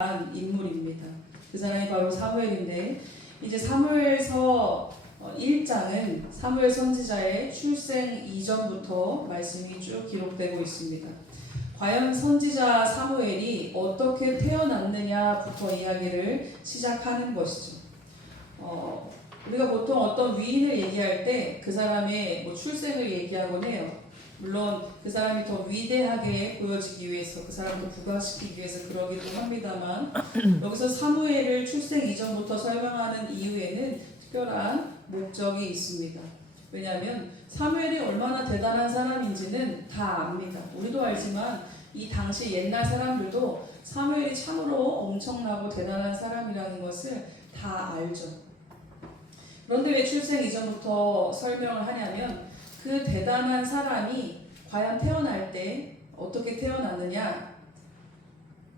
인물입니다. 그 사람이 바로 사무엘인데, 이제 사무엘서 1장은 사무엘 선지자의 출생 이전부터 말씀이 쭉 기록되고 있습니다. 과연 선지자 사무엘이 어떻게 태어났느냐부터 이야기를 시작하는 것이죠. 우리가 보통 어떤 위인을 얘기할 때 그 사람의 출생을 얘기하곤 해요. 물론 그 사람이 더 위대하게 보여지기 위해서, 그 사람을 부각시키기 위해서 그러기도 합니다만, 여기서 사무엘을 출생 이전부터 설명하는 이유에는 특별한 목적이 있습니다. 왜냐하면 사무엘이 얼마나 대단한 사람인지는 다 압니다. 우리도 알지만 이 당시 옛날 사람들도 사무엘이 참으로 엄청나고 대단한 사람이라는 것을 다 알죠. 그런데 왜 출생 이전부터 설명을 하냐면, 그 대단한 사람이 과연 태어날 때 어떻게 태어났느냐,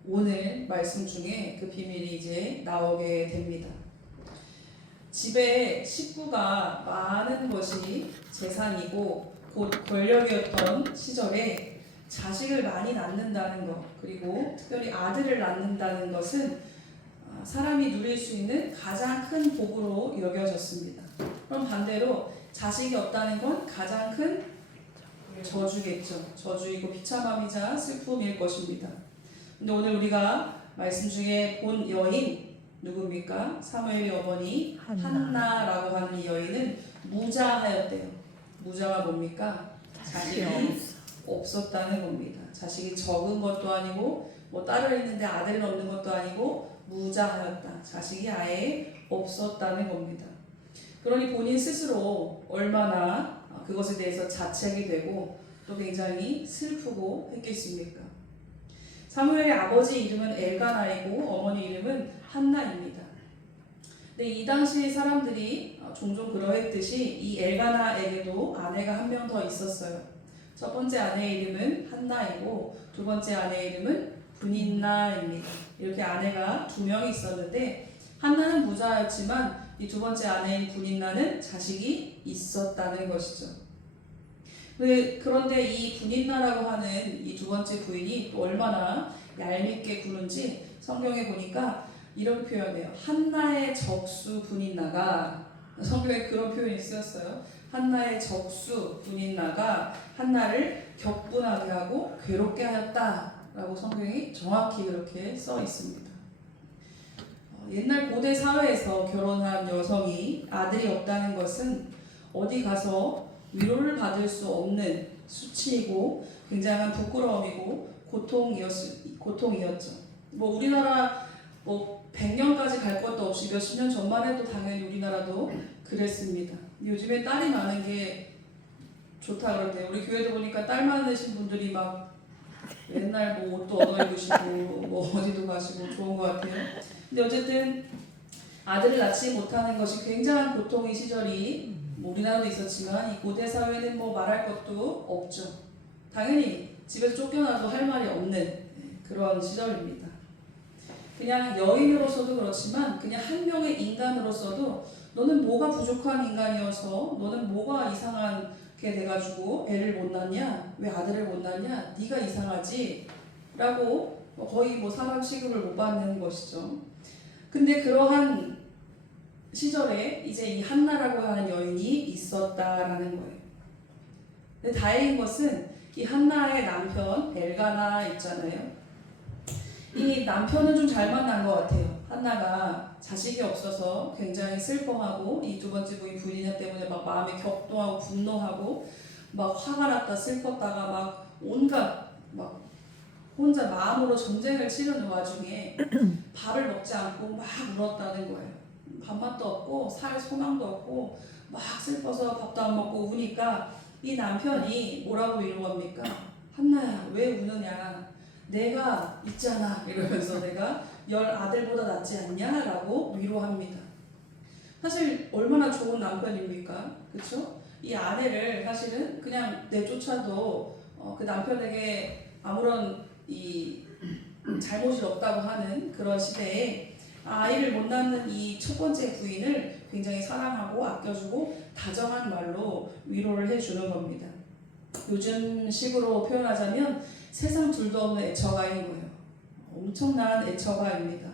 오늘 말씀 중에 그 비밀이 이제 나오게 됩니다. 집에 식구가 많은 것이 재산이고 곧 권력이었던 시절에 자식을 많이 낳는다는 것, 그리고 특별히 아들을 낳는다는 것은 사람이 누릴 수 있는 가장 큰 복으로 여겨졌습니다. 그럼 반대로 자식이 없다는 건 가장 큰 저주겠죠. 저주이고 비참함이자 슬픔일 것입니다. 근데 오늘 우리가 말씀 중에 본 여인 누굽니까? 사무엘의 어머니 한나라고 하는 이 여인은 무자하였대요. 무자가 뭡니까? 자식이 없었다는 겁니다. 자식이 적은 것도 아니고 딸을 있는데 아들은 없는 것도 아니고 무자하였다. 자식이 아예 없었다는 겁니다. 그러니 본인 스스로 얼마나 그것에 대해서 자책이 되고 또 굉장히 슬프고 했겠습니까? 사무엘의 아버지 이름은 엘가나이고 어머니 이름은 한나입니다. 근데 이 당시 사람들이 종종 그러했듯이 이 엘가나에게도 아내가 한 명 더 있었어요. 첫 번째 아내의 이름은 한나이고 두 번째 아내의 이름은 분인나입니다. 이렇게 아내가 두 명이 있었는데, 한나는 부자였지만 이 두 번째 아내인 분인나는 자식이 있었다는 것이죠. 그런데 이 분인나라고 하는 이 두 번째 부인이 또 얼마나 얄밉게 구는지 성경에 보니까 이렇게 표현해요. 한나의 적수 분인나가, 성경에 그런 표현이 쓰였어요. 한나의 적수 분인나가 한나를 격분하게 하고 괴롭게 하였다라고 성경이 정확히 그렇게 써 있습니다. 옛날 고대 사회에서 결혼한 여성이 아들이 없다는 것은 어디 가서 위로를 받을 수 없는 수치이고 굉장한 부끄러움이고 고통이었죠. 우리나라 100년까지 갈 것도 없이 몇십 년 전만 해도 당연히 우리나라도 그랬습니다. 요즘에 딸이 많은 게 좋다 그러대요. 우리 교회도 보니까 딸 많으신 분들이 막 맨날 옷도 얻어 입으시고 어디도 가시고 좋은 것 같아요. 근데 어쨌든 아들을 낳지 못하는 것이 굉장한 고통의 시절이 우리나라도 있었지만 이 고대 사회는 말할 것도 없죠. 당연히 집에서 쫓겨나도 할 말이 없는 그런 시절입니다. 그냥 여인으로서도 그렇지만 그냥 한 명의 인간으로서도 너는 뭐가 부족한 인간이어서, 너는 뭐가 이상하게 돼가지고 애를 못 낳냐? 왜 아들을 못 낳냐? 네가 이상하지? 라고 거의 사람 취급을 못 받는 것이죠. 근데 그러한 시절에 이제 이 한나라고 하는 여인이 있었다라는 거예요. 근데 다행인 것은 이 한나의 남편 엘가나 있잖아요. 이 남편은 좀 잘 만난 것 같아요. 한나가 자식이 없어서 굉장히 슬퍼하고 이 두 번째 부인 분이나 때문에 마음이 격동하고 분노하고 화가 났다 슬펐다가 온갖 혼자 마음으로 전쟁을 치르는 와중에 밥을 먹지 않고 울었다는 거예요. 밥맛도 없고 살 소망도 없고 슬퍼서 밥도 안 먹고 우니까 이 남편이 뭐라고 위로합니까? 한나야, 왜 우느냐? 내가 있잖아. 이러면서 내가 10아들보다 낫지 않냐? 라고 위로합니다. 사실 얼마나 좋은 남편입니까? 그렇죠? 이 아내를 사실은 그냥 내쫓아도 그 남편에게 아무런 잘못이 없다고 하는 그런 시대에 아이를 못 낳는 이 첫 번째 부인을 굉장히 사랑하고 아껴주고 다정한 말로 위로를 해주는 겁니다. 요즘 식으로 표현하자면 세상 둘도 없는 애처가인 거예요. 엄청난 애처가입니다.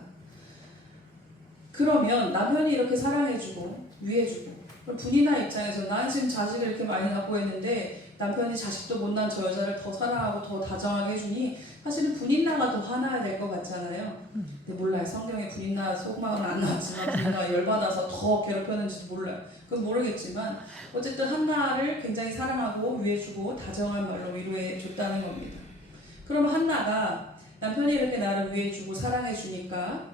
그러면 남편이 이렇게 사랑해주고 위해주고, 그럼 분이나 입장에서 나는 지금 자식을 이렇게 많이 낳고 했는데 남편이 자식도 못난 저 여자를 더 사랑하고 더 다정하게 해주니 사실은 분인나가 더 화나야 될 것 같잖아요. 근데 몰라요. 성경에 분인나 소망은 안 나왔지만 분인나가 열받아서 더 괴롭혔는지도 몰라요. 그건 모르겠지만 어쨌든 한나를 굉장히 사랑하고 위해주고 다정한 말로 위로해줬다는 겁니다. 그럼 한나가 남편이 이렇게 나를 위해주고 사랑해주니까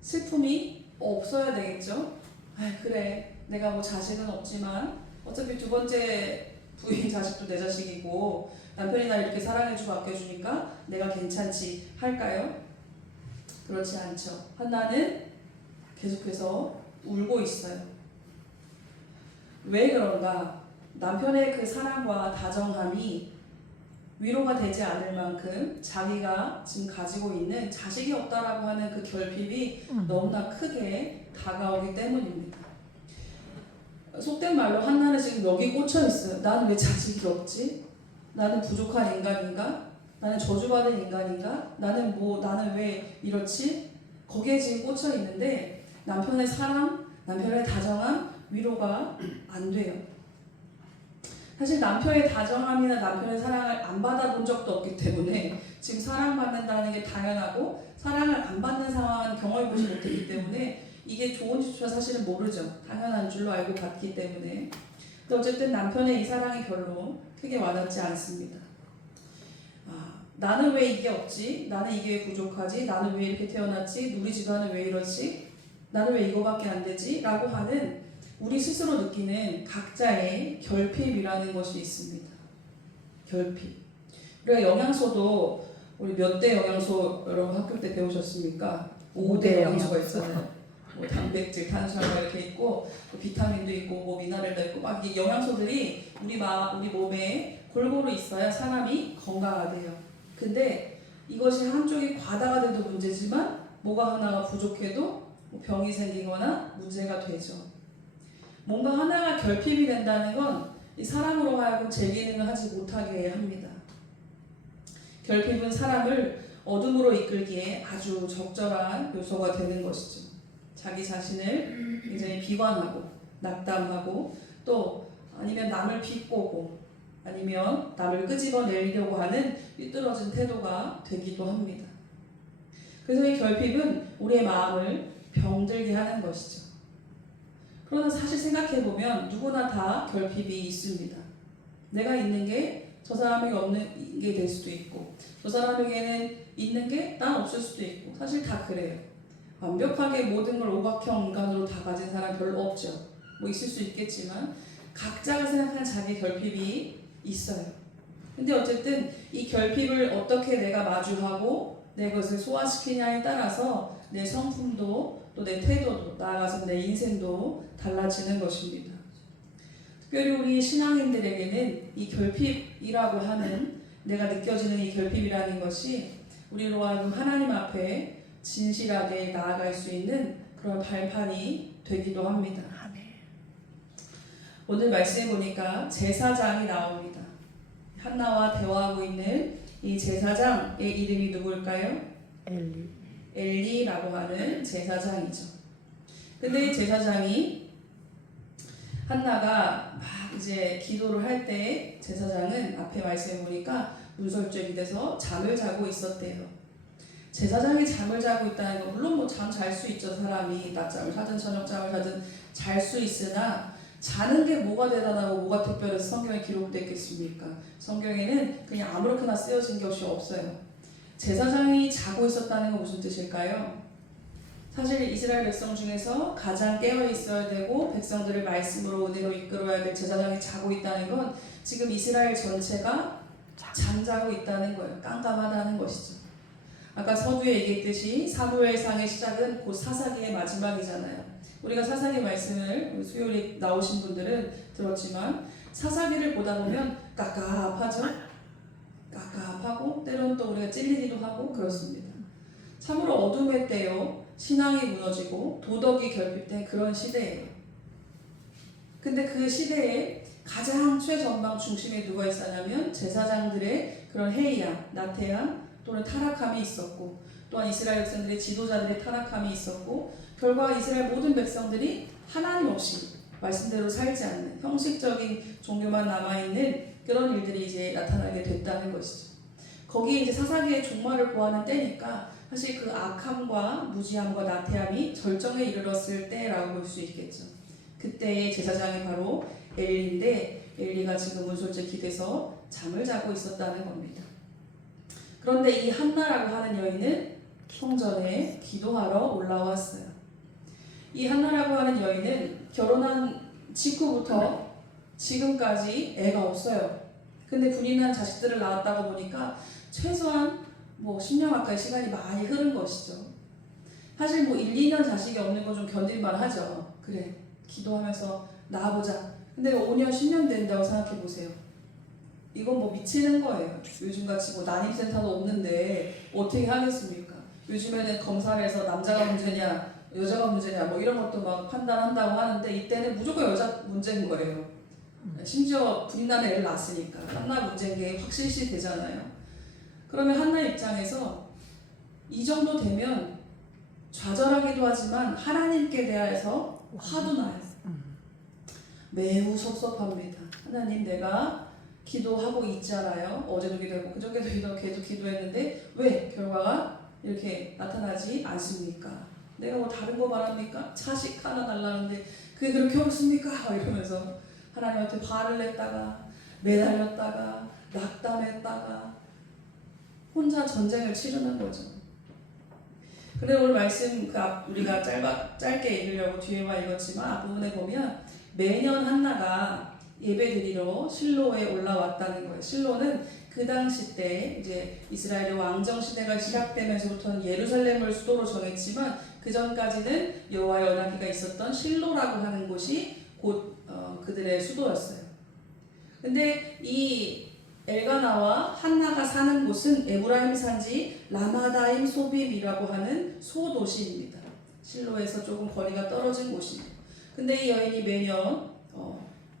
슬픔이 없어야 되겠죠? 아, 그래, 내가 뭐 자식은 없지만 어차피 두 번째 부인 자식도 내 자식이고 남편이 날 이렇게 사랑해주고 아껴주니까 내가 괜찮지 할까요? 그렇지 않죠. 한나는 계속해서 울고 있어요. 왜 그런가? 남편의 그 사랑과 다정함이 위로가 되지 않을 만큼 자기가 지금 가지고 있는 자식이 없다라고 하는 그 결핍이 너무나 크게 다가오기 때문입니다. 속된 말로 한나는 지금 여기 꽂혀 있어요. 나는 왜 자식이 없지? 나는 부족한 인간인가? 나는 저주받은 인간인가? 나는 왜 이렇지? 거기에 지금 꽂혀 있는데 남편의 사랑, 남편의 다정함, 위로가 안 돼요. 사실 남편의 다정함이나 남편의 사랑을 안 받아본 적도 없기 때문에 지금 사랑받는다는 게 당연하고 사랑을 안 받는 상황은 경험해보지 못했기 때문에 이게 좋은지조차 사실은 모르죠. 당연한 줄로 알고 받기 때문에. 근데 어쨌든 남편의 이 사랑이 별로 크게 와닿지 않습니다. 나는 왜 이게 없지? 나는 이게 왜 부족하지? 나는 왜 이렇게 태어났지? 우리 집안은 왜 이러지? 나는 왜 이거밖에 안 되지? 라고 하는 우리 스스로 느끼는 각자의 결핍이라는 것이 있습니다. 결핍. 우리가 영양소도 우리 몇 대 영양소 여러분 학교 때 배우셨습니까? 5대 영양소가 있잖아요. 뭐 단백질, 탄수화물 이렇게 있고 또 비타민도 있고 뭐 미네랄도 있고 막 이 영양소들이 우리 몸에 골고루 있어야 사람이 건강하대요. 근데 이것이 한쪽이 과다가 돼도 문제지만 뭐가 하나가 부족해도 병이 생기거나 문제가 되죠. 뭔가 하나가 결핍이 된다는 건 이 사람으로 하여금 제 기능을 하지 못하게 합니다. 결핍은 사람을 어둠으로 이끌기에 아주 적절한 요소가 되는 것이죠. 자기 자신을 굉장히 비관하고 낙담하고 또 아니면 남을 비꼬고 아니면 남을 끄집어내려고 하는 삐뚤어진 태도가 되기도 합니다. 그래서 이 결핍은 우리의 마음을 병들게 하는 것이죠. 그러나 사실 생각해보면 누구나 다 결핍이 있습니다. 내가 있는 게 저 사람에게 없는 게 될 수도 있고 저 사람에게는 있는 게 난 없을 수도 있고 사실 다 그래요. 완벽하게 모든 걸 오각형 인간으로 다 가진 사람 별로 없죠. 뭐 있을 수 있겠지만 각자가 생각하는 자기 결핍이 있어요. 근데 어쨌든 이 결핍을 어떻게 내가 마주하고 내 것을 소화시키냐에 따라서 내 성품도 또 내 태도도 나아가서 내 인생도 달라지는 것입니다. 특별히 우리 신앙인들에게는 이 결핍이라고 하는 내가 느껴지는 이 결핍이라는 것이 우리로 하여금 하나님 앞에 진실하게 나아갈 수 있는 그런 발판이 되기도 합니다. 오늘 말씀해 보니까 제사장이 나옵니다. 한나와 대화하고 있는 이 제사장의 이름이 누구일까요? 엘리라고 하는 제사장이죠. 근데 이 제사장이 한나가 막 이제 기도를 할 때 제사장은 앞에 말씀해 보니까 문설주에 돼서 잠을 자고 있었대요. 제사장이 잠을 자고 있다는 건 물론 뭐 잠 잘 수 있죠. 사람이 낮잠을 자든 저녁잠을 자든 잘 수 있으나 자는 게 뭐가 대단하고 뭐가 특별해서 성경에 기록되어 있겠습니까? 성경에는 그냥 아무렇게나 쓰여진 것이 없어요. 제사장이 자고 있었다는 건 무슨 뜻일까요? 사실 이스라엘 백성 중에서 가장 깨어 있어야 되고 백성들을 말씀으로 은혜로 이끌어야 될 제사장이 자고 있다는 건 지금 이스라엘 전체가 잠자고 있다는 거예요. 깜깜하다는 것이죠. 아까 서두에 얘기했듯이 사무엘상의 시작은 곧 사사기의 마지막이잖아요. 우리가 사사기 말씀을 수요일에 나오신 분들은 들었지만 사사기를 보다 보면 깝깝하죠. 깝깝하고 때로는 또 우리가 찔리기도 하고 그렇습니다. 참으로 어둠의 때요. 신앙이 무너지고 도덕이 결핍된 그런 시대예요. 근데 그 시대에 가장 최전방 중심에 누가 있었냐면 제사장들의 그런 해이함, 나태함 또는 타락함이 있었고 또한 이스라엘 백성들의 지도자들의 타락함이 있었고 결과 이스라엘 모든 백성들이 하나님 없이 말씀대로 살지 않는 형식적인 종교만 남아있는 그런 일들이 이제 나타나게 됐다는 것이죠. 거기에 이제 사사기의 종말을 보하는 때니까 사실 그 악함과 무지함과 나태함이 절정에 이르렀을 때라고 볼 수 있겠죠. 그때의 제사장이 바로 엘리인데 엘리가 지금은 솔직히 돼서 잠을 자고 있었다는 겁니다. 그런데 이 한나라고 하는 여인은 성전에 기도하러 올라왔어요. 이 한나라고 하는 여인은 결혼한 직후부터 지금까지 애가 없어요. 근데 군인한 자식들을 낳았다고 보니까 최소한 10년 가까이 시간이 많이 흐른 것이죠. 사실 1, 2년 자식이 없는 건 좀 견딜만 하죠. 그래, 기도하면서 낳아보자. 근데 5년, 10년 된다고 생각해 보세요. 이건 미치는 거예요. 요즘같이 난임센터도 없는데 어떻게 하겠습니까? 요즘에는 검사를 해서 남자가 문제냐 여자가 문제냐 이런 것도 막 판단한다고 하는데 이때는 무조건 여자 문제인 거예요. 심지어 분인하는 애를 낳았으니까 한나 문제인 게 확실시 되잖아요. 그러면 한나 입장에서 이 정도 되면 좌절하기도 하지만 하나님께 대하여서 화도 나요. 매우 섭섭합니다. 하나님, 내가 기도하고 있잖아요. 어제도 기도했고 그저께도 계속 기도했는데 왜 결과가 이렇게 나타나지 않습니까? 내가 다른 거 바랍니까? 자식 하나 달라는데 그게 그렇게 어렵습니까? 이러면서 하나님한테 화를 냈다가 매달렸다가 낙담했다가 혼자 전쟁을 치르는 거죠. 근데 오늘 말씀 우리가 짧게 읽으려고 뒤에만 읽었지만 앞부분에 보면 매년 한나가 예배드리러 실로에 올라왔다는 거예요. 실로는 그 당시 때 이제 이스라엘의 왕정 시대가 시작되면서부터는 예루살렘을 수도로 정했지만 그 전까지는 여호와의 언약궤가 있었던 실로라고 하는 곳이 곧 그들의 수도였어요. 근데 이 엘가나와 한나가 사는 곳은 에브라임 산지 라마다임 소빔이라고 하는 소도시입니다. 실로에서 조금 거리가 떨어진 곳입니다. 근데 이 여인이 매년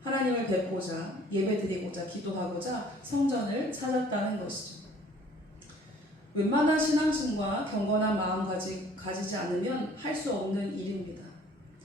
하나님을 뵙고자 예배드리고자 기도하고자 성전을 찾았다는 것이죠. 웬만한 신앙심과 경건한 마음 가지지 않으면 할 수 없는 일입니다.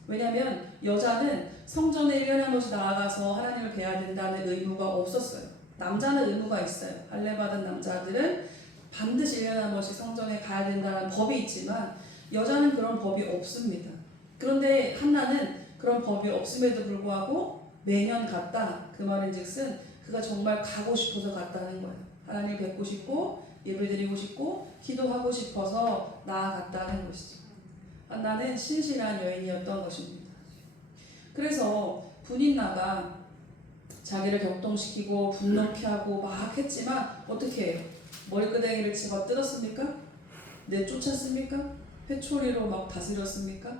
왜냐하면 여자는 성전에 1년에 한 번씩 나아가서 하나님을 뵈야 된다는 의무가 없었어요. 남자는 의무가 있어요. 할례받은 남자들은 반드시 1년에 한 번씩 성전에 가야 된다는 법이 있지만 여자는 그런 법이 없습니다. 그런데 한나는 그런 법이 없음에도 불구하고 매년 갔다. 그 말인즉슨 그가 정말 가고 싶어서 갔다는 거예요. 하나님을 뵙고 싶고 예배드리고 싶고 기도하고 싶어서 나아갔다는 것이죠. 한나는 신실한 여인이었던 것입니다. 그래서 분인나가 자기를 격동시키고 분노케 하고 막 했지만 어떻게 해요? 머리끄댕이를 집어 뜯었습니까? 내쫓았습니까? 회초리로 막 다스렸습니까?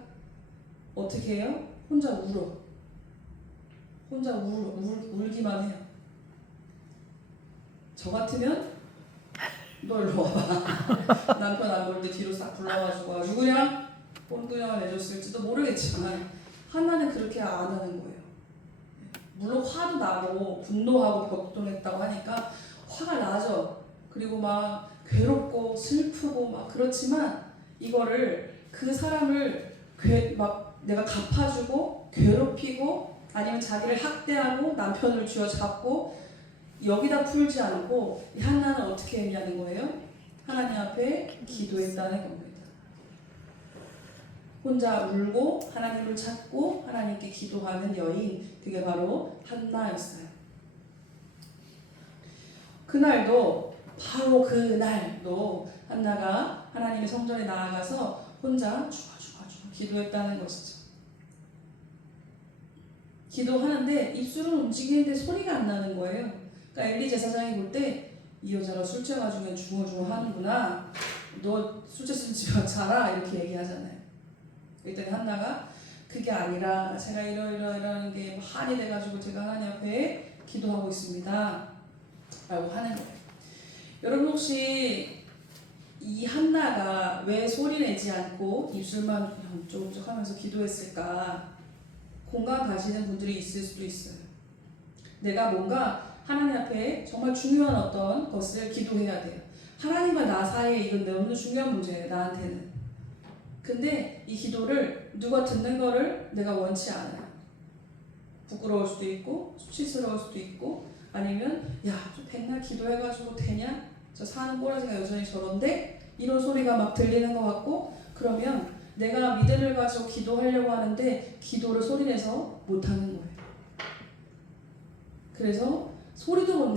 어떻게 해요? 혼자 울어. 혼자 울기만 해요. 저 같으면 너 일로 와봐. 남편 안 볼 때 뒤로 싹 불러가지고 아주 그냥 꼰구녕을 내줬을지도 모르겠지만 한나는 그렇게 안 하는 거예요. 물론 화도 나고 분노하고 격동했다고 하니까 화가 나죠. 그리고 막 괴롭고 슬프고 막 그렇지만 이거를 그 사람을 막 내가 갚아주고 괴롭히고 아니면 자기를 학대하고 남편을 쥐어잡고 여기다 풀지 않고 한나는 어떻게 했냐는 거예요. 하나님 앞에 기도했다는 겁니다. 혼자 울고 하나님을 찾고 하나님께 기도하는 여인, 그게 바로 한나였어요. 그날도 바로 그날도 한나가 하나님의 성전에 나아가서 혼자 주가 기도했다는 것이죠. 기도하는데 입술은 움직이는데 소리가 안 나는 거예요. 그러니까 엘리 제사장이 볼 때 이 여자가 술 취해가지고 중얼중얼 하는구나. 너 술 취했으면 집에 자라 이렇게 얘기하잖아요. 그랬더니 한나가 그게 아니라 제가 이러이러이러한 게 한이 돼가지고 제가 하나님 앞에 기도하고 있습니다 라고 하는 거예요. 여러분 혹시 이 한나가 왜 소리 내지 않고 입술만 그냥 쩍쩍 하면서 기도했을까 공감 가시는 분들이 있을 수도 있어요. 내가 뭔가 하나님 앞에 정말 중요한 어떤 것을 기도해야 돼요. 하나님과 나 사이에 이건 너무 중요한 문제예요. 나한테는. 근데 이 기도를 누가 듣는 거를 내가 원치 않아요. 부끄러울 수도 있고 수치스러울 수도 있고 아니면 야, 좀 백날 기도해가지고 되냐? 저 사는 꼬라지가 여전히 저런데? 이런 소리가 막 들리는 것 같고 그러면 내가 믿음을 가지고 기도하려고 하는데 기도를 소리내서 못하는 거예요. 그래서 소리도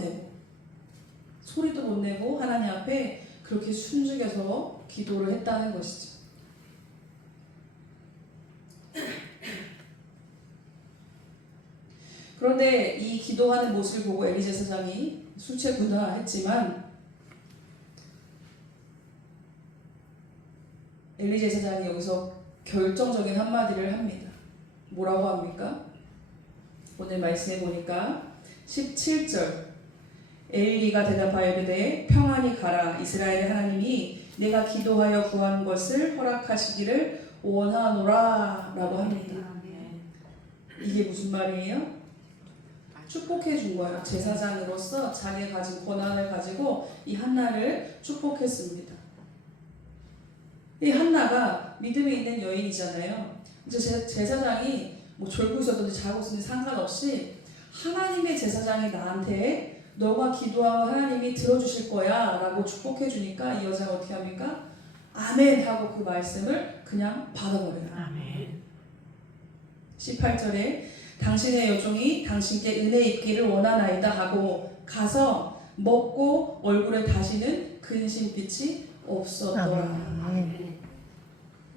못 내고 하나님 앞에 그렇게 숨죽여서 기도를 했다는 것이죠. 그런데 이 기도하는 모습을 보고 엘리 제사장이 술 취했구나 했지만 엘리 제사장이 여기서 결정적인 한마디를 합니다. 뭐라고 합니까? 오늘 말씀해 보니까 17절 엘리가 대답하여 이르되 평안히 가라. 이스라엘의 하나님이 내가 기도하여 구한 것을 허락하시기를 원하노라 라고 합니다. 이게 무슨 말이에요? 축복해 준 거예요. 제사장으로서 자기가 가진 권한을 가지고 이 한나를 축복했습니다. 이 한나가 믿음이 있는 여인이잖아요. 이제 제사장이 뭐 졸고 있었든지 자고 있었든지 상관없이 하나님의 제사장이 나한테 너가 기도하면 하나님이 들어주실 거야 라고 축복해 주니까 이 여자가 어떻게 합니까? 아멘 하고 그 말씀을 그냥 받아버려요. 아멘. 18절에 당신의 여종이 당신께 은혜 입기를 원하나이다 하고 가서 먹고 얼굴에 다시는 근심빛이 없었더라. 아멘.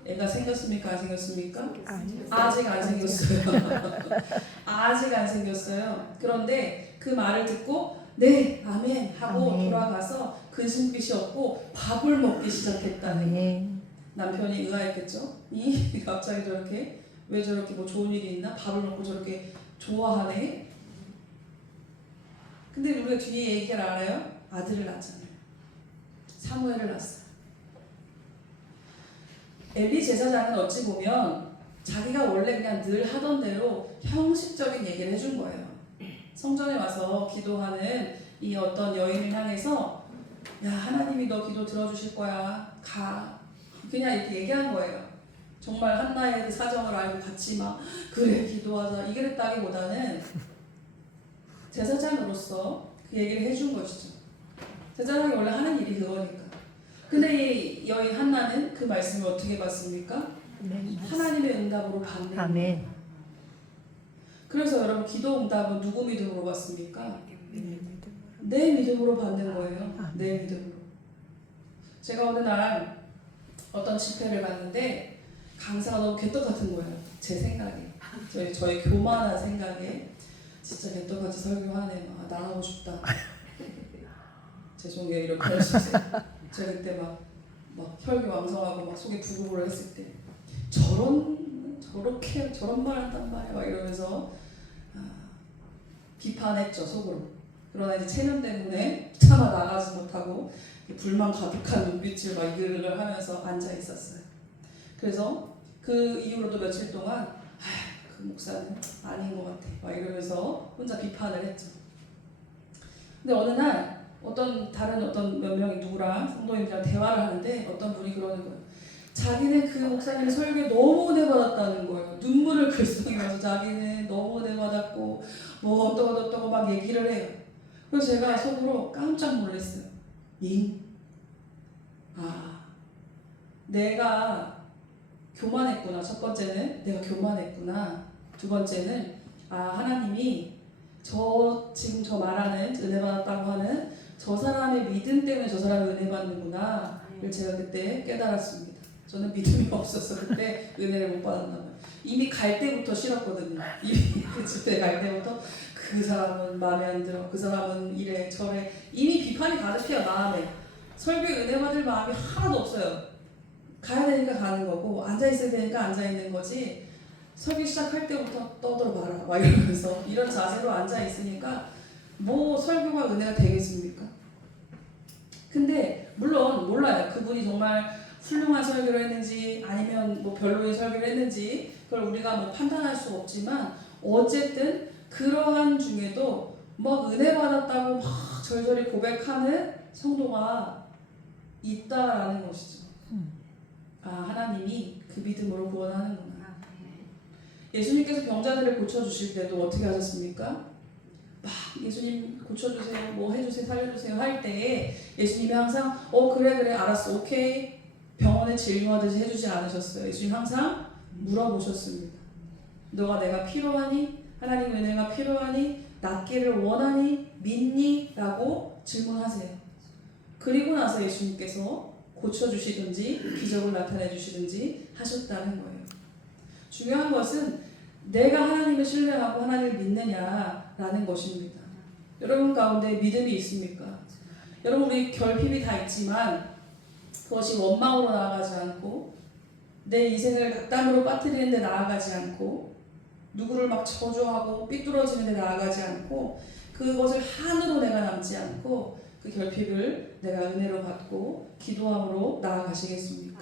애가 생겼습니까? 안 생겼습니까? 아멘. 아직 안 생겼어요. 아직 안 생겼어요. 그런데 그 말을 듣고 네 아멘 하고 아멘. 돌아가서 근심빛이 없고 밥을 먹기 시작했다는 거예요. 아멘. 남편이 의아했겠죠? 이 갑자기 저렇게 왜 저렇게 뭐 좋은 일이 있나? 밥을 먹고 저렇게 좋아하네? 근데 우리가 뒤에 얘기를 알아요? 아들을 낳았잖아요. 사무엘을 낳았어요. 엘리 제사장은 어찌 보면 자기가 원래 그냥 늘 하던 대로 형식적인 얘기를 해준 거예요. 성전에 와서 기도하는 이 어떤 여인을 향해서 야 하나님이 너 기도 들어주실 거야. 가. 그냥 이렇게 얘기한 거예요. 정말 한나의 그 사정을 알고 같이 막 그래 기도하자 이랬다기보다는 제사장으로서 그 얘기를 해준 것이죠. 제사장이 원래 하는 일이 그거니까. 근데 이 여인 한나는 그 말씀을 어떻게 받습니까? 하나님의 응답으로 받는 거예요. 아멘. 그래서 여러분 기도 응답은 누구 믿음으로 받습니까? 내 믿음으로 받는 거예요. 내 믿음으로. 제가 어느 날 어떤 집회를 갔는데 강사가 너무 개떡 같은 거예요. 제 생각에. 저희 교만한 생각에 진짜 개떡같이 설교하네. 막 나가고 싶다. 죄송해요. 이렇게 할 수 있어요. 제가 그때 막 혈기왕성하고 막 속에 부글부글 했을 때 저런 말 한단 말이야 막 이러면서 비판했죠 속으로. 그러나 이제 체면 때문에 차마 나가지 못하고 불만 가득한 눈빛을 막 이글이글 하면서 앉아 있었어요. 그래서 그 이후로도 며칠 동안 그 목사는 아닌 것 같아 막 이러면서 혼자 비판을 했죠. 근데 어느 날 다른 몇 명이 누구랑 성도님들이랑 대화를 하는데 어떤 분이 그러는 거예요. 자기는 그 목사님 설교에 너무 은혜 받았다는 거예요. 눈물을 글썽이면서 자기는 너무 은혜 받았고 뭐 어떠고 막 얘기를 해요. 그래서 제가 속으로 깜짝 놀랐어요. 내가 교만했구나. 첫 번째는 내가 교만했구나. 두 번째는 하나님이 지금 저 말하는 은혜 받았다고 하는 저 사람의 믿음 때문에 저 사람이 은혜 받는구나 를 제가 그때 깨달았습니다. 저는 믿음이 없어서 그때 은혜를 못 받았나 봐요. 이미 갈 때부터 싫었거든요. 이미 그 집회 갈 때부터 그 사람은 마음에 안 들어. 그 사람은 이래 저래. 이미 비판이 가득해요. 마음에. 설교에 은혜 받을 마음이 하나도 없어요. 가야 되니까 가는 거고 앉아있어야 되니까 앉아있는 거지. 설교 시작할 때부터 떠들어봐라 막 이러면서 이런 자세로 앉아있으니까 뭐 설교가 은혜가 되겠습니까? 근데 물론 몰라요. 그분이 정말 훌륭한 설교를 했는지 아니면 뭐 별로의 설교를 했는지 그걸 우리가 뭐 판단할 수 없지만 어쨌든 그러한 중에도 막 은혜 받았다고 막 절절히 고백하는 성도가 있다라는 것이죠. 아, 하나님이 그 믿음으로 구원하는구나. 예수님께서 병자들을 고쳐주실 때도 어떻게 하셨습니까? 막 예수님 고쳐주세요, 뭐 해주세요, 살려주세요 할 때에 예수님이 항상 그래 알았어 오케이 병원에 진료하듯이 해주지 않으셨어요. 예수님 항상 물어보셨습니다. 너가 내가 필요하니? 하나님 은혜가 필요하니? 낫기를 원하니? 믿니? 라고 질문하세요. 그리고 나서 예수님께서 고쳐주시든지 기적을 나타내 주시든지 하셨다는 거예요. 중요한 것은 내가 하나님을 신뢰하고 하나님을 믿느냐라는 것입니다. 여러분 가운데 믿음이 있습니까? 여러분 우리 결핍이 다 있지만 그것이 원망으로 나아가지 않고 내 인생을 악담으로 빠뜨리는 데 나아가지 않고 누구를 막 저주하고 삐뚤어지는 데 나아가지 않고 그것을 한으로 내가 남지 않고 그 결핍을 내가 은혜로 받고 기도함으로 나아가시겠습니까?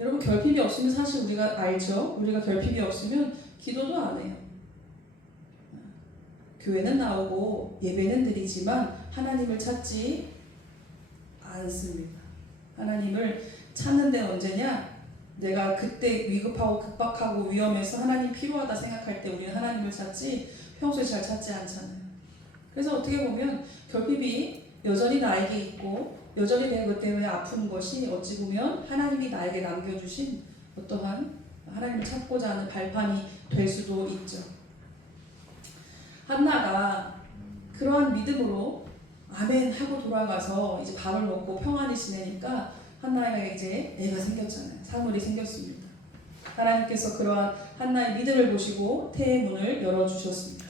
여러분 결핍이 없으면 사실 우리가 알죠? 우리가 결핍이 없으면 기도도 안 해요. 교회는 나오고 예배는 드리지만 하나님을 찾지 않습니다. 하나님을 찾는 데는 언제냐? 내가 그때 위급하고 급박하고 위험해서 하나님 필요하다 생각할 때 우리는 하나님을 찾지 평소에 잘 찾지 않잖아요. 그래서 어떻게 보면 결핍이 여전히 나에게 있고 여전히 내가 그 때문에 아픈 것이 어찌 보면 하나님이 나에게 남겨주신 어떠한 하나님을 찾고자 하는 발판이 될 수도 있죠. 한나가 그러한 믿음으로 아멘 하고 돌아가서 이제 밥을 먹고 평안히 지내니까 한나에게 이제 애가 생겼잖아요. 사물이 생겼습니다. 하나님께서 그러한 한나의 믿음을 보시고 태의 문을 열어주셨습니다.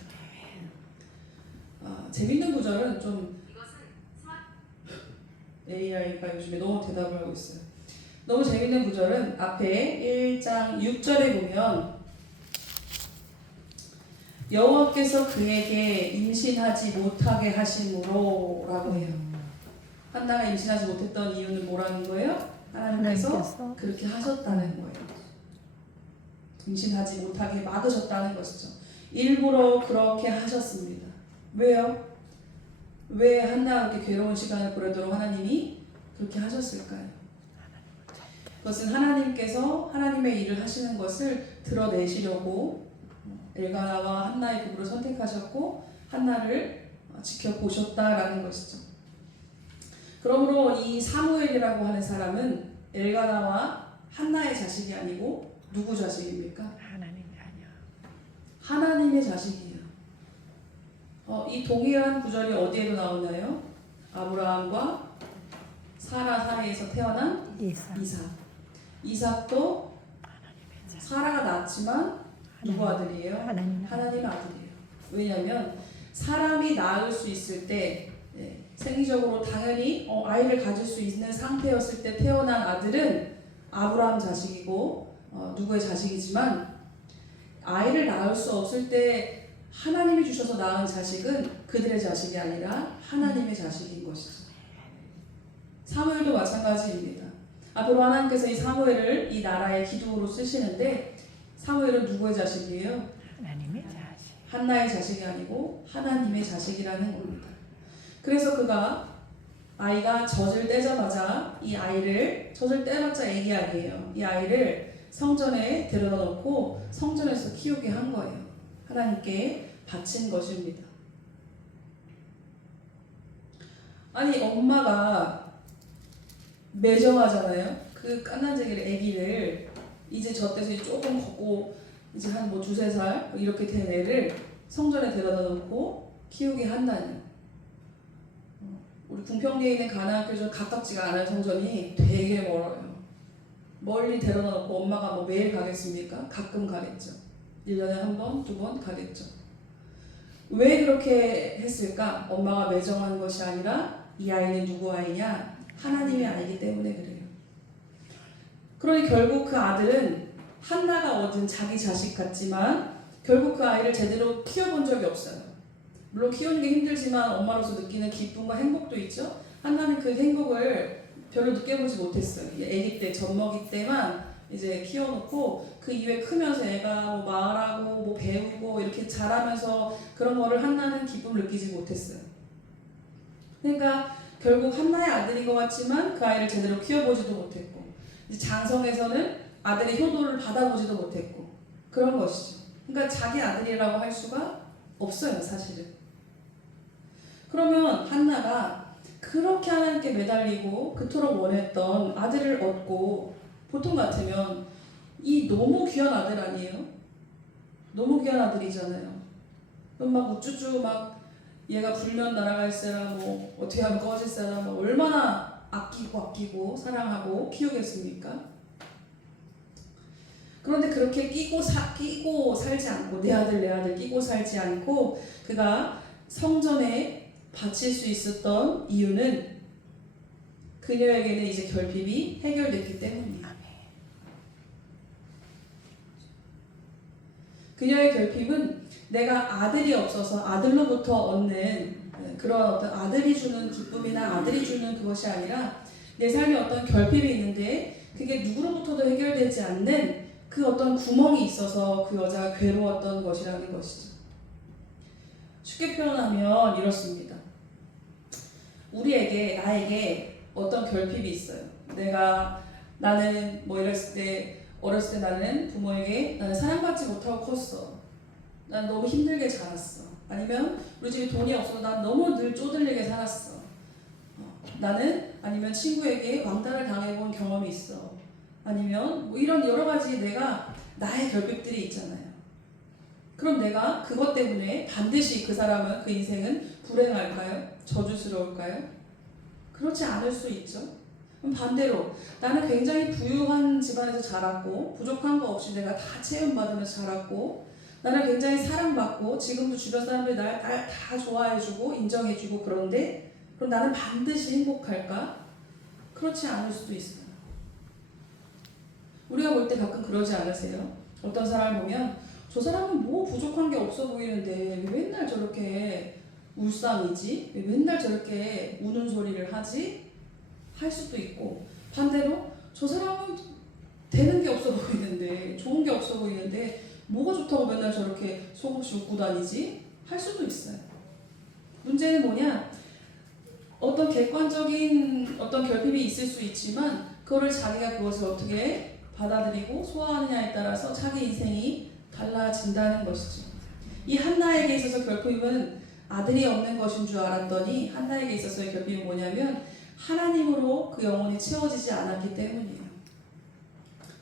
재밌는 구절은 좀 AI가 요즘에 너무 대답을 하고 있어요. 너무 재밌는 구절은 앞에 1장 6절에 보면 여호와께서 그에게 임신하지 못하게 하심으로 라고 해요. 한나가 임신하지 못했던 이유는 뭐라는 거예요? 하나님께서 그렇게 하셨다는 거예요. 임신하지 못하게 막으셨다는 것이죠. 일부러 그렇게 하셨습니다. 왜요? 왜 한나가 그렇게 괴로운 시간을 보내도록 하나님이 그렇게 하셨을까요? 그것은 하나님께서 하나님의 일을 하시는 것을 드러내시려고 엘가나와 한나의 부부를 선택하셨고 한나를 지켜보셨다라는 것이죠. 그러므로 이 사무엘이라고 하는 사람은 엘가나와 한나의 자식이 아니고 누구 자식입니까? 하나님의 자녀. 하나님의 자식이에요. 이 동일한 구절이 어디에도 나오나요? 아브라함과 사라 사이에서 태어난 이삭. 이삭도 사라가 낳았지만 누구 아들이에요? 하나님 아들이에요. 왜냐하면 사람이 낳을 수 있을 때 생리적으로 당연히 아이를 가질 수 있는 상태였을 때 태어난 아들은 아브라함 자식이고 누구의 자식이지만 아이를 낳을 수 없을 때 하나님이 주셔서 낳은 자식은 그들의 자식이 아니라 하나님의 자식인 것이죠. 사무엘도 마찬가지입니다. 앞으로 하나님께서 이 사무엘을 이 나라의 기둥으로 쓰시는데 사무엘은 누구의 자식이에요? 하나님의 자식. 한나의 자식이 아니고 하나님의 자식이라는 겁니다. 그래서 그가 아이가 젖을 떼자마자 이 아이를 젖을 떼봤자 애기 아니에요. 이 아이를 성전에 데려다 놓고 성전에서 키우게 한 거예요. 하나님께 바친 것입니다. 아니 엄마가 매정하잖아요. 그 깐난쟁이를 애기를 이제 젖대서 조금 걷고 이제 한 뭐 2-3살 이렇게 된 애를 성전에 데려다 놓고 키우게 한다니요. 우리 궁평리에 있는 가나안교회는 가깝지가 않은 성전이 되게 멀어요. 멀리 데려다 놓고 엄마가 뭐 매일 가겠습니까? 가끔 가겠죠. 1년에 한 번, 2번 가겠죠. 왜 그렇게 했을까? 엄마가 매정한 것이 아니라 이 아이는 누구 아이냐? 하나님의 아이기 때문에 그래요. 그러니 결국 그 아들은 한나가 얻은 자기 자식 같지만 결국 그 아이를 제대로 키워본 적이 없어요. 물론 키우는 게 힘들지만 엄마로서 느끼는 기쁨과 행복도 있죠. 한나는 그 행복을 별로 느껴보지 못했어요. 아기 때, 젖먹이 때만 이제 키워놓고 그 이후에 크면서 애가 뭐 말하고 뭐 배우고 이렇게 자라면서 그런 거를 한나는 기쁨을 느끼지 못했어요. 그러니까 결국 한나의 아들인 것 같지만 그 아이를 제대로 키워보지도 못했고, 이제 장성에서는 아들의 효도를 받아보지도 못했고, 그런 것이죠. 그러니까 자기 아들이라고 할 수가 없어요, 사실은. 그러면 한나가 그렇게 하나님께 매달리고 그토록 원했던 아들을 얻고, 보통 같으면 이 너무 귀한 아들 아니에요? 너무 귀한 아들이잖아요. 그럼 막 우쭈쭈 막 얘가 불면 날아갈세라, 뭐 어떻게 하면 꺼질세라, 뭐 얼마나 아끼고 사랑하고 키우겠습니까? 그런데 그렇게 끼고 살지 않고, 내 아들 끼고 살지 않고 그가 성전에 바칠 수 있었던 이유는 그녀에게는 이제 결핍이 해결됐기 때문이에요. 그녀의 결핍은 내가 아들이 없어서 아들로부터 얻는 그런 어떤 아들이 주는 기쁨이나 아들이 주는 그것이 아니라, 내 삶에 어떤 결핍이 있는데 그게 누구로부터도 해결되지 않는 그 어떤 구멍이 있어서 그 여자가 괴로웠던 것이라는 것이죠. 쉽게 표현하면 이렇습니다. 나에게 어떤 결핍이 있어요. 나는 뭐 어렸을 때 나는 부모에게 나는 사랑받지 못하고 컸어. 난 너무 힘들게 자랐어. 아니면 우리 집에 돈이 없어서 난 너무 늘 쪼들리게 살았어. 아니면 친구에게 왕따를 당해본 경험이 있어. 아니면 뭐 이런 여러 가지 나의 결핍들이 있잖아요. 그럼 내가 그것 때문에 반드시 그 인생은 불행할까요? 저주스러울까요? 그렇지 않을 수 있죠. 그럼 반대로 나는 굉장히 부유한 집안에서 자랐고, 부족한 거 없이 내가 다 채움받으면서 자랐고, 나는 굉장히 사랑받고 지금도 주변 사람들이 날 다 좋아해주고 인정해주고, 그런데 그럼 나는 반드시 행복할까? 그렇지 않을 수도 있어요. 우리가 볼 때 가끔 그러지 않으세요? 어떤 사람을 보면 저 사람은 뭐 부족한 게 없어 보이는데 왜 맨날 저렇게 울상이지? 왜 맨날 저렇게 우는 소리를 하지? 할 수도 있고, 반대로 저 사람은 되는 게 없어 보이는데, 좋은 게 없어 보이는데 뭐가 좋다고 맨날 저렇게 속없이 웃고 다니지? 할 수도 있어요. 문제는 뭐냐? 어떤 객관적인 어떤 결핍이 있을 수 있지만 그거를 자기가 그것을 어떻게 받아들이고 소화하느냐에 따라서 자기 인생이 달라진다는 것이죠. 이 한나에게 있어서 결핍은 아들이 없는 것인 줄 알았더니, 한나에게 있어서의 결핍은 뭐냐면 하나님으로 그 영혼이 채워지지 않았기 때문이에요.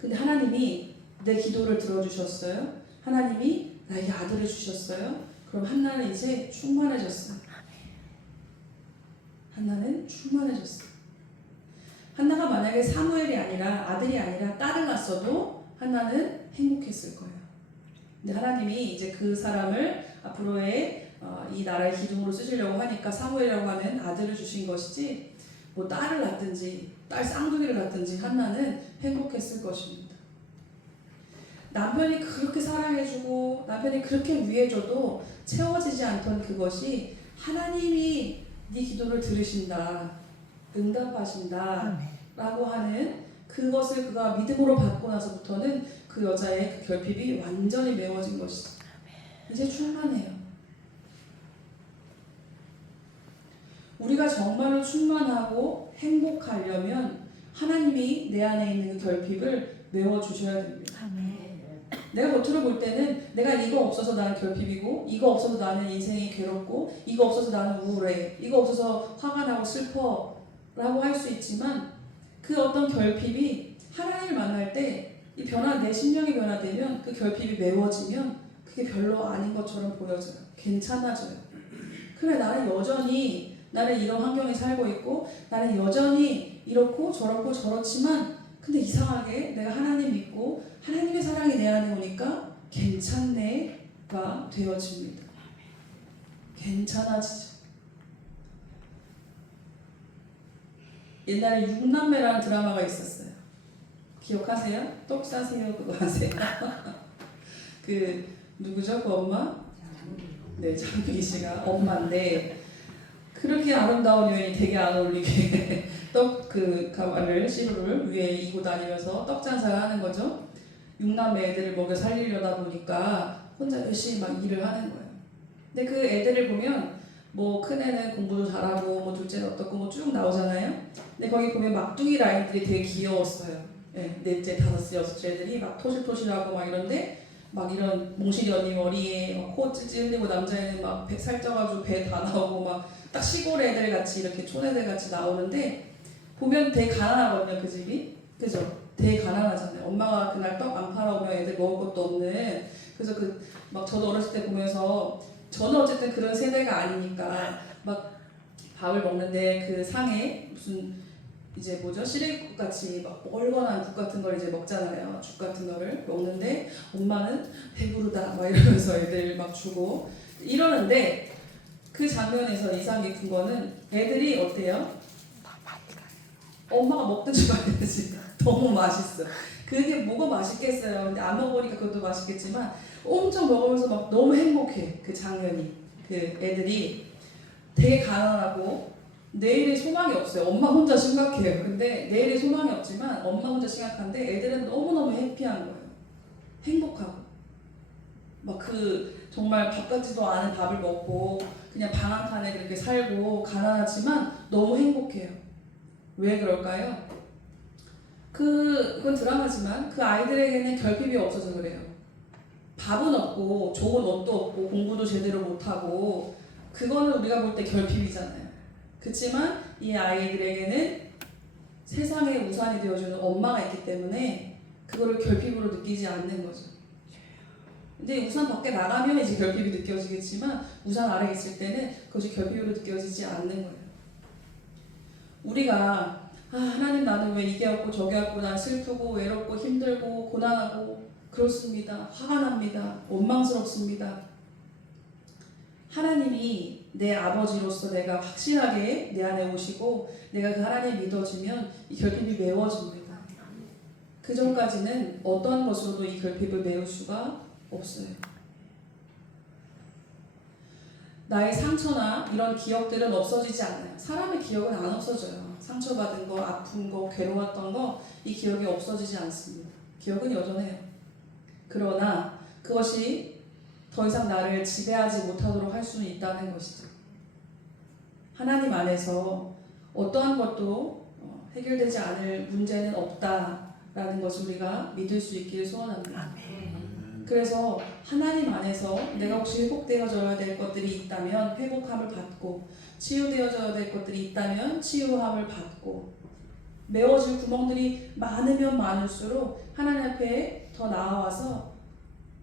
근데 하나님이 내 기도를 들어주셨어요. 하나님이 나에게 아들을 주셨어요. 그럼 한나는 이제 충만해졌어요. 한나는 충만해졌어요. 한나가 만약에 사무엘이 아니라, 아들이 아니라 딸을 낳았어도 한나는 행복했을 거예요. 근데 하나님이 이제 그 사람을 앞으로의 이 나라의 기둥으로 쓰시려고 하니까 사무엘이라고 하는 아들을 주신 것이지, 뭐 딸을 낳든지 딸 쌍둥이를 낳든지 한나는 행복했을 것입니다. 남편이 그렇게 사랑해주고 남편이 그렇게 위해줘도 채워지지 않던 그것이 하나님이 네 기도를 들으신다, 응답하신다 라고 하는 그것을 그가 믿음으로 받고 나서부터는 그 여자의 그 결핍이 완전히 메워진 것이죠. 이제 충만해요. 우리가 정말로 충만하고 행복하려면 하나님이 내 안에 있는 그 결핍을 메워주셔야 됩니다. 내가 겉으로 볼 때는 내가 이거 없어서 나는 결핍이고, 이거 없어서 나는 인생이 괴롭고, 이거 없어서 나는 우울해, 이거 없어서 화가 나고 슬퍼 라고 할 수 있지만, 그 어떤 결핍이 하나님을 만날 때 내 심령이 변화되면, 그 결핍이 메워지면 그게 별로 아닌 것처럼 보여져요. 괜찮아져요. 그래, 나는 이런 환경에 살고 있고, 나는 여전히 이렇고 저렇고 저렇지만, 근데 이상하게 내가 하나님 믿고 하나님의 사랑이 내 안에 오니까 괜찮네가 되어집니다. 괜찮아지죠. 옛날에 육남매라는 드라마가 있었어요. 기억하세요? 떡 싸세요 그거 아세요? 그 누구죠? 그 엄마? 네, 장미희 씨가 엄마인데 그렇게 아름다운 여인이 되게 안 어울리게 가마를 시루를 위에 이고 다니면서 떡 장사를 하는 거죠. 육남매 애들을 먹여 살리려다 보니까 혼자 열심히 막 일을 하는 거예요. 근데 그 애들을 보면 뭐 큰애는 공부도 잘하고 뭐 둘째는 어떻고 뭐 쭉 나오잖아요. 근데 거기 보면 막둥이 라인들이 되게 귀여웠어요. 네, 넷째, 다섯째, 여섯째 애들이 막 토실토실하고 막 이런데 막 이런 몽실이 언니 머리에 막 코 찔찔 흘리고 남자애는 막 배 살쪄가지고 배 다 나오고 막 딱 시골 애들 같이 이렇게 촌애들 같이 나오는데 보면 되게 가난하거든요 그 집이. 그죠? 되게 가난하잖아요. 엄마가 그날 떡 안 팔아오면 애들 먹을 것도 없는. 그래서 그 막 저도 어렸을 때 보면서 저는 어쨌든 그런 세대가 아니니까 막 밥을 먹는데 그 상에 무슨 이제 뭐죠? 시래기국 같이 막 얼건한 국 같은 걸 이제 먹잖아요. 죽 같은 거를 먹는데 엄마는 배부르다 막 이러면서 애들 막 주고 이러는데 그 장면에서 인상 깊은 거는 애들이 어때요? 엄마가 먹던 줄 알았지. 너무 맛있어. 그게 뭐가 맛있겠어요. 근데 안 먹으니까 그것도 맛있겠지만 엄청 먹으면서 막 너무 행복해. 그 장면이. 그 애들이 되게 가난하고 내일의 소망이 없어요. 엄마 혼자 심각해요. 근데 내일의 소망이 없지만 엄마 혼자 심각한데 애들은 너무너무 해피한 거예요. 행복하고. 막 그 정말 밥 같지도 않은 밥을 먹고 그냥 방 한 칸에 그렇게 살고 가난하지만 너무 행복해요. 왜 그럴까요? 그건 드라마지만 그 아이들에게는 결핍이 없어서 그래요. 밥은 없고 좋은 옷도 없고 공부도 제대로 못하고 그거는 우리가 볼 때 결핍이잖아요. 그렇지만 이 아이들에게는 세상의 우산이 되어주는 엄마가 있기 때문에 그거를 결핍으로 느끼지 않는 거죠. 근데 우산 밖에 나가면 이제 결핍이 느껴지겠지만 우산 아래에 있을 때는 그것이 결핍으로 느껴지지 않는 거예요. 우리가 하나님 나는 왜 이게 없고 저게 없고 난 슬프고 외롭고 힘들고 고난하고 그렇습니다. 화가 납니다. 원망스럽습니다. 하나님이 내 아버지로서 내가 확실하게 내 안에 오시고 내가 그 하나님 믿어지면 이 결핍이 메워집니다. 그 전까지는 어떤 것으로도 이 결핍을 메울 수가 없어요. 나의 상처나 이런 기억들은 없어지지 않아요. 사람의 기억은 안 없어져요. 상처받은 거, 아픈 거, 괴로웠던 거, 이 기억이 없어지지 않습니다. 기억은 여전해요. 그러나 그것이 더 이상 나를 지배하지 못하도록 할 수는 있다는 것이죠. 하나님 안에서 어떠한 것도 해결되지 않을 문제는 없다라는 것을 우리가 믿을 수 있기를 소원합니다. 그래서 하나님 안에서 내가 혹시 회복되어져야 될 것들이 있다면 회복함을 받고 치유되어져야 될 것들이 있다면 치유함을 받고 메워질 구멍들이 많으면 많을수록 하나님 앞에 더 나아와서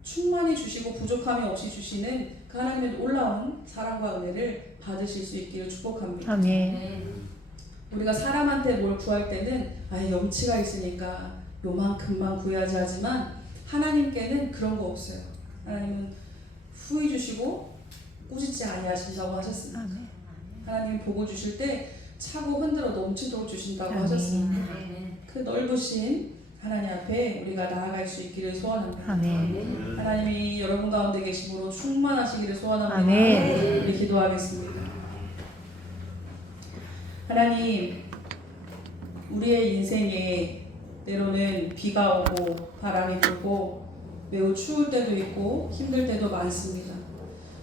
충만히 주시고 부족함이 없이 주시는 그 하나님의 놀라운 사랑과 은혜를 받으실 수 있기를 축복합니다. 아멘. 우리가 사람한테 뭘 구할 때는 염치가 있으니까 요만큼만 구해야지 하지만 하나님께는 그런 거 없어요. 하나님은 후히 주시고 꾸짖지 아니하시라고 하셨습니다. 아멘. 하나님 복을 주실 때 차고 흔들어 넘치도록 주신다고 아멘. 하셨습니다. 그 넓으신 하나님 앞에 우리가 나아갈 수 있기를 소원합니다. 아멘. 하나님이 여러분 가운데 계심으로 충만하시기를 소원합니다. 아멘. 우리 기도하겠습니다. 하나님, 우리의 인생에 때로는 비가 오고 바람이 불고 매우 추울 때도 있고 힘들 때도 많습니다.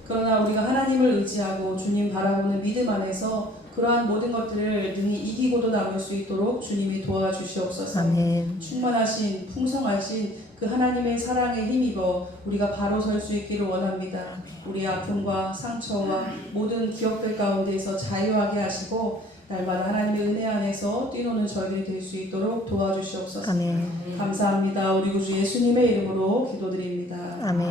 그러나 우리가 하나님을 의지하고 주님 바라보는 믿음 안에서 그러한 모든 것들을 능히 이기고도 남을 수 있도록 주님이 도와주시옵소서. 아멘. 충만하신 풍성하신 그 하나님의 사랑에 힘입어 우리가 바로 설 수 있기를 원합니다. 우리 아픔과 상처와 모든 기억들 가운데에서 자유하게 하시고 날마다 하나님의 은혜 안에서 뛰노는 저희들이 될 수 있도록 도와주시옵소서. 아멘. 감사합니다. 우리 구주 예수님의 이름으로 기도드립니다. 아멘.